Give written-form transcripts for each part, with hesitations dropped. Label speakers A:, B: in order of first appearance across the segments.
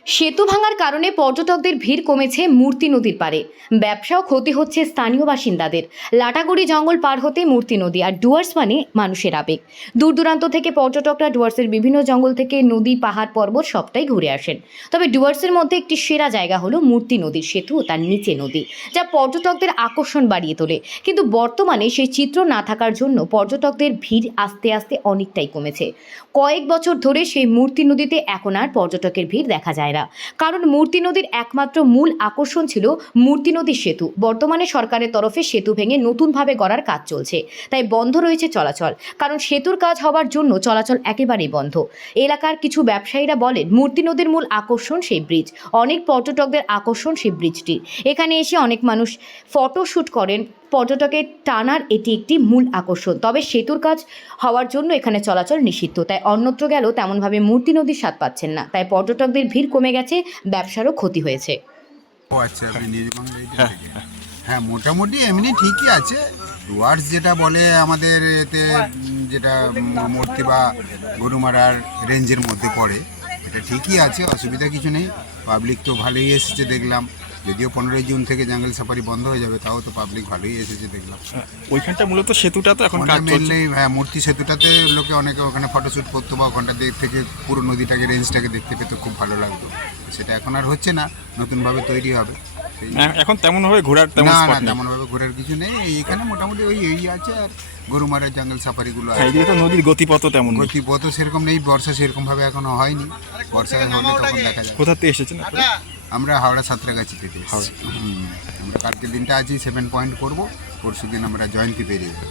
A: সেতু ভাঙার কারণে পর্যটকদের ভিড় কমেছে মূর্তি নদীর পাড়ে। ব্যবসাও ক্ষতি হচ্ছে স্থানীয় বাসিন্দাদের। লাটাগুড়ি জঙ্গল পার হতে মূর্তি নদী, আর ডুয়ার্স মানে মানুষের আবেগ। দূর দূরান্ত থেকে পর্যটকরা ডুয়ার্সের বিভিন্ন জঙ্গল থেকে নদী, পাহাড়, পর্বত সবটাই ঘুরে আসেন। তবে ডুয়ার্সের মধ্যে একটি সেরা জায়গা হলো মূর্তি নদীর সেতু ও তার নিচে নদী, যা পর্যটকদের আকর্ষণ বাড়িয়ে তোলে। কিন্তু বর্তমানে সেই চিত্র না থাকার জন্য পর্যটকদের ভিড় আস্তে আস্তে অনেকটাই কমেছে। কয়েক বছর ধরে সেই মূর্তি নদীতে এখন আর পর্যটকের ভিড় দেখা যায় না, কারণ মূর্তি নদীর একমাত্র মূল আকর্ষণ ছিল মূর্তি নদীর সেতু। বর্তমানে সরকারের তরফে সেতু ভেঙে নতুনভাবে গড়ার কাজ চলছে, তাই বন্ধ রয়েছে চলাচল। কারণ সেতুর কাজ হওয়ার জন্য চলাচল একেবারেই বন্ধ। এলাকার কিছু ব্যবসায়ীরা বলেন, মূর্তি নদীর মূল আকর্ষণ সেই ব্রিজ। অনেক পর্যটকদের আকর্ষণ সেই ব্রিজটি। এখানে এসে অনেক মানুষ ফটোশ্যুট করেন। পর্যটকের টানার এটি একটি মূল আকর্ষণ। তবে সেতুর কাজ হওয়ার জন্য এখানে চলাচল নিষিদ্ধ, তাই অন্যত্র গেলেও তেমনভাবে মূর্তি নদীর স্বাদ পাচ্ছেন না। তাই পর্যটকদের ভিড় কমে গেছে, ব্যবসারও ক্ষতি হয়েছে।
B: ও আচ্ছা, আপনি নির্মাণ রেডিও থেকে। হ্যাঁ, মোটামুটি এমনি ঠিকই আছে। ডুয়ার্স যেটা বলে আমাদের এতে, যেটা মূর্তি বা গরুমারার রেঞ্জের মধ্যে পড়ে, এটা ঠিকই আছে, অসুবিধা কিছু নেই। পাবলিক তো ভালোই এসেছে দেখলাম। যদিও 15ই জুন থেকে জঙ্গল সাফারি বন্ধ হয়ে যাবে, তাও তো পাবলিক ভালোই এসেছে দেখলাম।
C: ওইখানটা মূলত সেতুটা তো এখন কাজ চলছে।
B: মেনলি হ্যাঁ, মূর্তি সেতুটাতে লোকে অনেকে ওখানে ফটোশ্যুট করতো বা ওখানটা থেকে পুরো নদীটাকে, রেঞ্জটাকে দেখতে পেতে খুব ভালো লাগতো। সেটা এখন আর হচ্ছে না, নতুনভাবে তৈরি হবে।
C: এখন তেমন ভাবে ঘোরার তেমন
B: না না,
C: স্পট নেই।
B: তেমন ভাবে ঘোরার কিছু নেই। এইখানে মোটামুটি ওই এই আছে, আর গরুমারা জঙ্গল সাফারিগুলো আছে।
C: এইদিকে তো নদীর গতিপথ তেমন নেই।
B: গতিপথ সেরকম নেই, বর্ষা সেরকম ভাবে এখনো হয়নি। বর্ষা হলে তখন দেখা যাবে।
C: কোথা থেকে এসেছেন আপনারা?
B: আমরা হাওড়া সাঁতরাগাছি থেকে এসেছি। আমরা কালকের দিনটা আছি 7 পয়েন্ট করবো, পরশু দিন আমরা জয়ন্তী পেরিয়ে যাবো।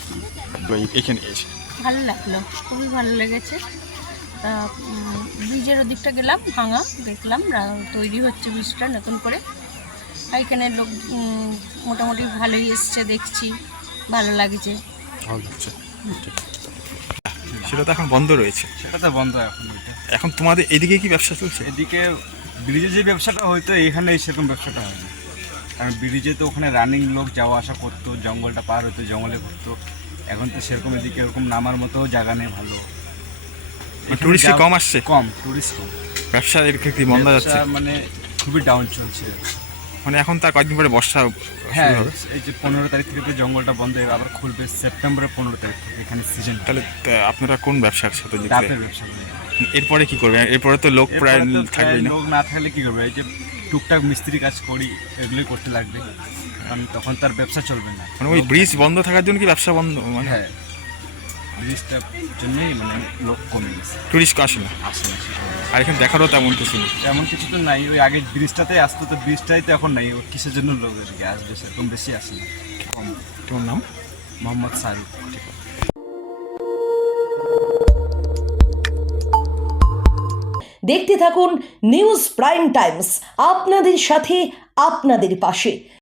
C: এখানে এসে
D: ভালো লাগলো, খুবই ভালো লেগেছে। তা ব্রিজের ওদিকটা গেলাম, ভাঙা দেখলাম, তৈরি হচ্ছে ব্রিজটা নতুন করে। এখানে লোক মোটামুটি ভালোই এসছে, দেখছি ভালো লাগছে।
C: ভালো লাগছে। সেটা তো এখন বন্ধ রয়েছে।
E: সেটা তো বন্ধ এখন।
C: এখন তোমাদের এদিকে কি ব্যবসা চলছে?
E: এদিকে ব্রিজে যে ব্যবসাটা হয়তো এখানে সেরকম ব্যবসাটা হয় না, কারণ ব্রিজে তো ওখানে রানিং লোক যাওয়া আসা করতো, জঙ্গলটা পার হতো, জঙ্গলে ঘুরতো। এখন তো সেরকম এদিকে এরকম নামার মতো জায়গা নেই ভালো।
C: টুরিস্ট কম আসছে,
E: কম টুরিস্ট কম।
C: ব্যবসা এর ক্ষেত্রে বন্ধ যাচ্ছে,
E: মানে খুবই ডাউন চলছে।
C: মানে এখন তার কয়েকদিন পরে বর্ষা
E: হ্যাঁ,
C: শুরু হবে।
E: এই যে 15 তারিখ থেকে তো জঙ্গলটা বন্ধ হয়ে আবার খুলবে সেপ্টেম্বরের 15 তারিখ থেকে। এখানে সিজন,
C: তাহলে আপনারা কোন ব্যবসার সাথে যুক্ত?
E: ডাবের ব্যবসা করে।
C: এরপরে কি করবেন? এরপরে তো লোক প্রায়
E: এরপরে তো
C: থাকবেই না।
E: লোক না থাকলে কি করবে? এই যে টুকটাক মিস্ত্রি কাজ করি, এগুলোই করতে লাগবে, কারণ তখন তার ব্যবসা চলবে না।
C: মানে ওই ব্রিজ বন্ধ থাকার জন্য কি ব্যবসা বন্ধ? মানে
E: হ্যাঁ, ব্রিজটার জন্যই মানে লোক কমে গেছে,
C: টুরিস্ট আসে না।
E: আসে না।
C: আর এখানে দেখারও তেমন কিছু নেই।
E: তেমন কিছু তো নাই। ওই আগে ব্রিজটাতেই আসতো, তো ব্রিজটাই তো এখন নাই। ও কিসের জন্য লোক এদিকে আসবে? সেরকম বেশি আসে না, কম।
C: তোমার নাম?
E: মোহাম্মদ শাহরুখ।
F: দেখতে থাকুন নিউজ প্রাইম টাইমস, আপনাদের সাথে, আপনাদের পাশে।